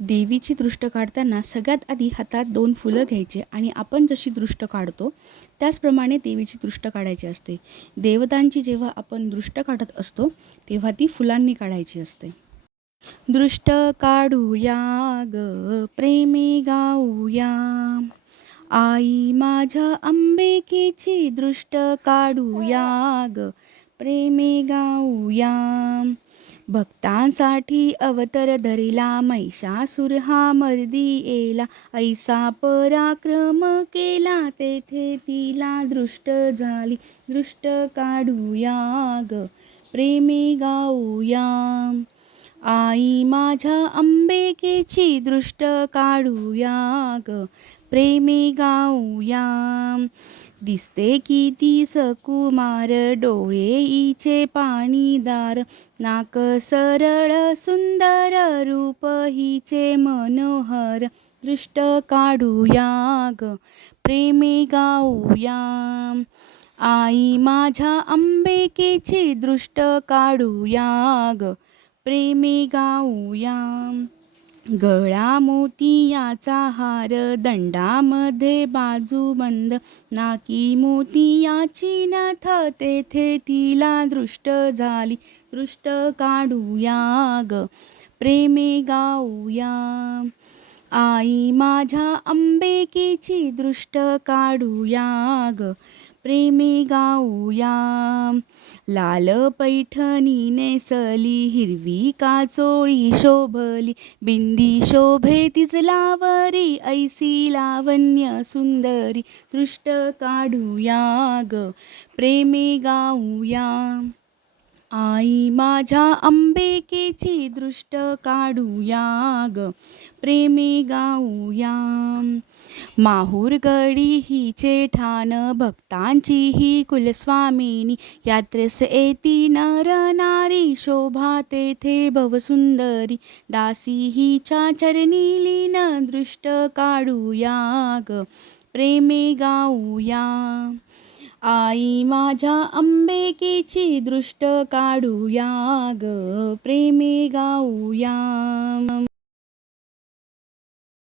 देवीची दृष्ट काढताना सगळ्यात आधी हातात दोन फुलं घ्यायचे आणि आपण जशी दृष्ट काढतो त्याचप्रमाणे देवीची दृष्ट काढायची असते. देवतांची जेव्हा आपण दृष्ट काढत असतो तेव्हा ती फुलांनी काढायची असते. दृष्ट काढूया ग प्रेमे गाऊया. आई माझ्या अंबिकेची दृष्ट काढूया ग प्रेमे गाऊया. भक्तांसाठी अवतर धरिला महिषासुर हा मर्दी येला ऐसा पराक्रम केला तेथे तिला दृष्ट झाली. दृष्ट काढूया ग प्रेमे गाऊया. आई माझ्या अंबेकेची दृष्ट काढूया ग प्रेमी गाऊया. दिसते किती सकुमार डोळे इचे पाणीदार. नाक सरळ सुंदर रूप हिचे मनोहर. दृष्ट काढूया ग प्रेमे गाऊया आई माझ्या अंबेकेची दृष्ट काढूया ग प्रेमे गाऊया गळा मोतियाचा हार दंडामध्ये बाजूबंद नाकी मोतियाची नथ तेथे तिला दृष्ट झाली. दृष्ट काढूया ग प्रेमे गाऊया. आई माझ्या अंबेकीची दृष्ट काढूया ग प्रेमे गाऊया. लाल पैठणी नेसली हिरवी काचोळी शोभली बिंदी शोभे तिच लावरी ऐसी लावण्य सुंदरी दृष्ट काढूया ग प्रेमे गाऊया. आई माझ्या अंबेकेची दृष्ट काढूया ग प्रेमे गाऊया. माहूरगडी हिचे ठाण भक्तांची ही कुलस्वामिनी. यात्रेस येती नर नारी शोभा तेथे भवसुंदरी. दासी हिच्या चरणी लीन दृष्ट काढूया ग प्रेमे गाऊया. आई माझ्या अंबेकेची दृष्ट काढूया ग प्रेमे गाऊया.